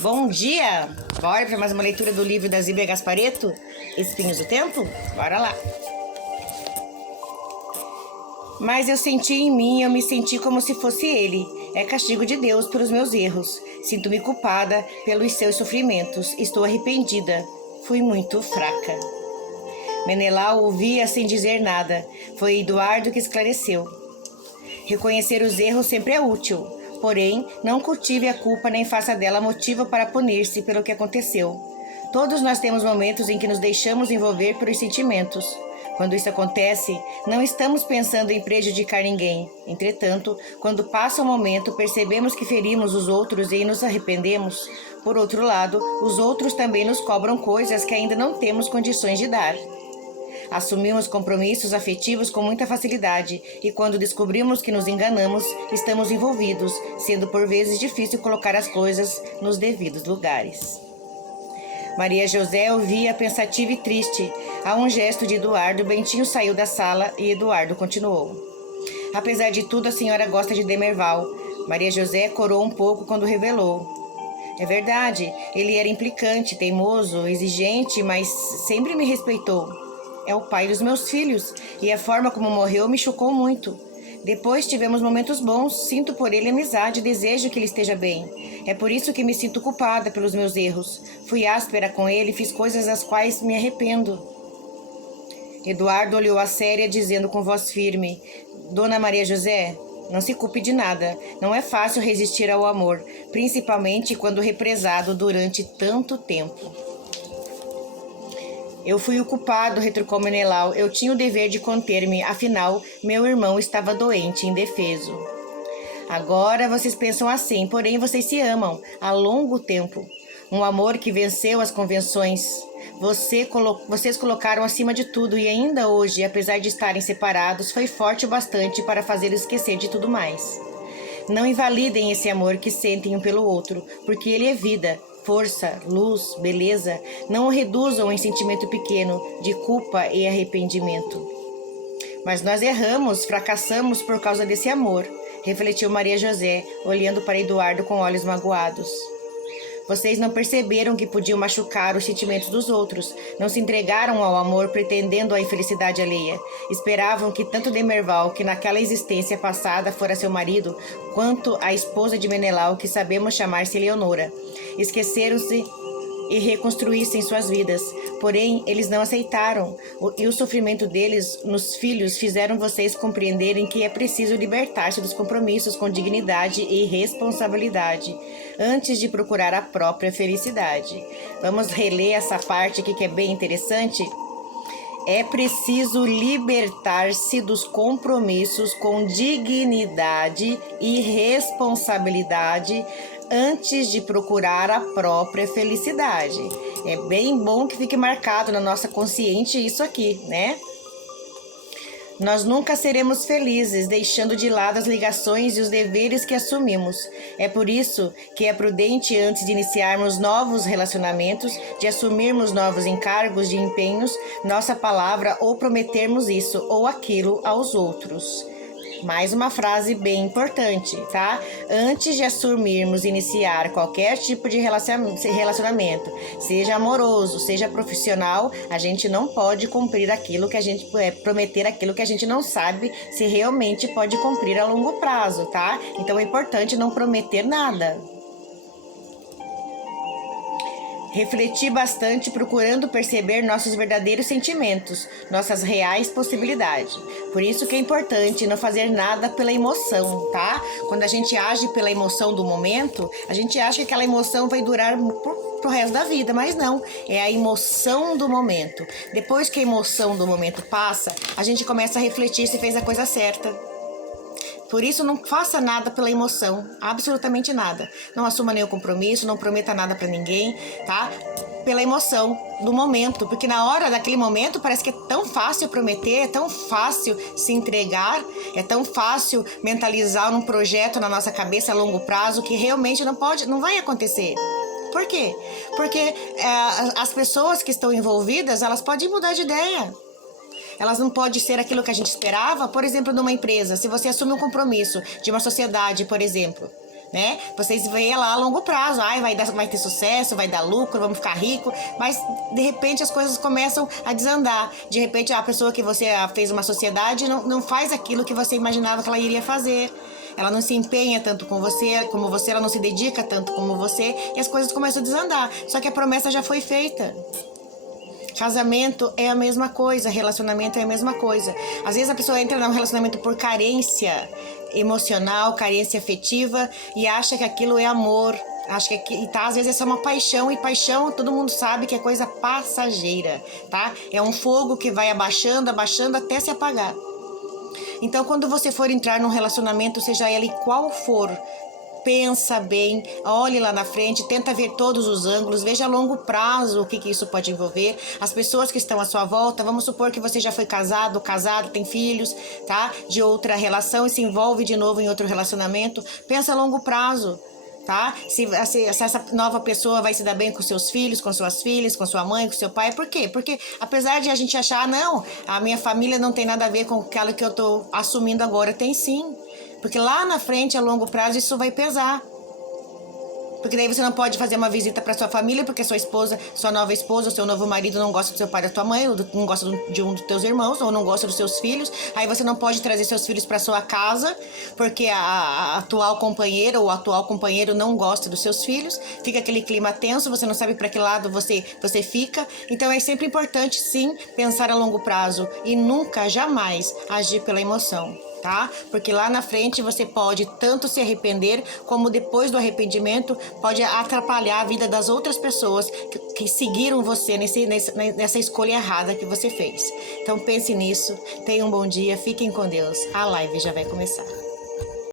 Bom dia! Bora para mais uma leitura do livro da Zíbia Gasparetto, Espinhos do Tempo? Bora lá! Mas eu senti em mim, eu me senti como se fosse ele. É castigo de Deus pelos meus erros. Sinto-me culpada pelos seus sofrimentos. Estou arrependida. Fui muito fraca. Menelau ouvia sem dizer nada. Foi Eduardo que esclareceu. Reconhecer os erros sempre é útil. Porém, não cultive a culpa nem faça dela motivo para punir-se pelo que aconteceu. Todos nós temos momentos em que nos deixamos envolver pelos sentimentos. Quando isso acontece, não estamos pensando em prejudicar ninguém. Entretanto, quando passa o momento, percebemos que ferimos os outros e nos arrependemos. Por outro lado, os outros também nos cobram coisas que ainda não temos condições de dar. Assumimos compromissos afetivos com muita facilidade e quando descobrimos que nos enganamos, estamos envolvidos, sendo por vezes difícil colocar as coisas nos devidos lugares. Maria José ouvia pensativa e triste. A um gesto de Eduardo, Bentinho saiu da sala e Eduardo continuou. Apesar de tudo, a senhora gosta de Demerval. Maria José corou um pouco quando revelou. É verdade, ele era implicante, teimoso, exigente, mas sempre me respeitou. É o pai dos meus filhos, e a forma como morreu me chocou muito. Depois tivemos momentos bons, sinto por ele amizade e desejo que ele esteja bem. É por isso que me sinto culpada pelos meus erros. Fui áspera com ele e fiz coisas das quais me arrependo. Eduardo olhou a séria, dizendo com voz firme: Dona Maria José, não se culpe de nada. Não é fácil resistir ao amor, principalmente quando represado durante tanto tempo. Eu fui o culpado, retrucou Menelau. Eu tinha o dever de conter-me, afinal, meu irmão estava doente, indefeso. Agora vocês pensam assim, porém vocês se amam há longo tempo. Um amor que venceu as convenções. Vocês colocaram acima de tudo e ainda hoje, apesar de estarem separados, foi forte o bastante para fazê-los esquecer de tudo mais. Não invalidem esse amor que sentem um pelo outro, porque ele é vida, força, luz, beleza. Não o reduzam em sentimento pequeno de culpa e arrependimento. Mas nós erramos, fracassamos por causa desse amor, refletiu Maria José, olhando para Eduardo com olhos magoados. Vocês não perceberam que podiam machucar os sentimentos dos outros, não se entregaram ao amor pretendendo a infelicidade alheia. Esperavam que tanto Demerval, que naquela existência passada fora seu marido, quanto a esposa de Menelau, que sabemos chamar-se Leonora, esqueceram-se e reconstruíssem suas vidas. Porém, eles não aceitaram, e o sofrimento deles nos filhos fizeram vocês compreenderem que é preciso libertar-se dos compromissos com dignidade e responsabilidade, antes de procurar a própria felicidade. Vamos reler essa parte aqui que é bem interessante? É preciso libertar-se dos compromissos com dignidade e responsabilidade antes de procurar a própria felicidade. É bem bom que fique marcado na nossa consciência isso aqui, né? Nós nunca seremos felizes deixando de lado as ligações e os deveres que assumimos. É por isso que é prudente, antes de iniciarmos novos relacionamentos, de assumirmos novos encargos de empenhos, nossa palavra ou prometermos isso ou aquilo aos outros. Mais uma frase bem importante, tá? Antes de assumirmos iniciar qualquer tipo de relacionamento, seja amoroso, seja profissional, a gente não pode cumprir aquilo que a gente prometer aquilo que a gente não sabe se realmente pode cumprir a longo prazo, tá? Então é importante não prometer nada. Refleti bastante procurando perceber nossos verdadeiros sentimentos, nossas reais possibilidades. Por isso que é importante não fazer nada pela emoção, tá? Quando a gente age pela emoção do momento, a gente acha que aquela emoção vai durar pro resto da vida, mas não. É a emoção do momento. Depois que a emoção do momento passa, a gente começa a refletir se fez a coisa certa. Por isso, não faça nada pela emoção, absolutamente nada. Não assuma nenhum compromisso, não prometa nada pra ninguém, tá? Pela emoção do momento, porque na hora daquele momento parece que é tão fácil prometer, é tão fácil se entregar, é tão fácil mentalizar um projeto na nossa cabeça a longo prazo que realmente não vai acontecer. Por quê? Porque as pessoas que estão envolvidas, elas podem mudar de ideia. Elas não podem ser aquilo que a gente esperava. Por exemplo, numa empresa, se você assume um compromisso de uma sociedade, por exemplo, né? Vocês veem lá a longo prazo, ai, vai ter sucesso, vai dar lucro, vamos ficar rico, mas de repente as coisas começam a desandar. De repente a pessoa que você fez uma sociedade não faz aquilo que você imaginava que ela iria fazer. Ela não se empenha tanto com você, como você, ela não se dedica tanto como você, e as coisas começam a desandar. Só que a promessa já foi feita. Casamento é a mesma coisa, relacionamento é a mesma coisa. Às vezes a pessoa entra num relacionamento por carência emocional, carência afetiva e acha que aquilo é amor. Acho que às vezes é só uma paixão, e paixão todo mundo sabe que é coisa passageira, tá? É um fogo que vai abaixando, abaixando até se apagar. Então, quando você for entrar num relacionamento, seja ele qual for, pensa bem, olhe lá na frente, tenta ver todos os ângulos, veja a longo prazo o que isso pode envolver. As pessoas que estão à sua volta, vamos supor que você já foi casado, tem filhos, tá? De outra relação e se envolve de novo em outro relacionamento. Pensa a longo prazo. Tá? Se essa nova pessoa vai se dar bem com seus filhos, com suas filhas, com sua mãe, com seu pai. Por quê? Porque apesar de a gente achar, não, a minha família não tem nada a ver com aquela que eu tô assumindo agora, tem sim. Porque lá na frente, a longo prazo, isso vai pesar. Porque daí você não pode fazer uma visita para sua família, porque sua esposa, sua nova esposa, seu novo marido não gosta do seu pai ou da tua mãe, ou não gosta de um dos teus irmãos, ou não gosta dos seus filhos. Aí você não pode trazer seus filhos para sua casa, porque a atual companheira ou o atual companheiro não gosta dos seus filhos. Fica aquele clima tenso, você não sabe para que lado você fica. Então é sempre importante, sim, pensar a longo prazo e nunca, jamais agir pela emoção. Tá? Porque lá na frente você pode tanto se arrepender, como depois do arrependimento pode atrapalhar a vida das outras pessoas que seguiram você nessa escolha errada que você fez. Então pense nisso, tenha um bom dia, fiquem com Deus. A live já vai começar.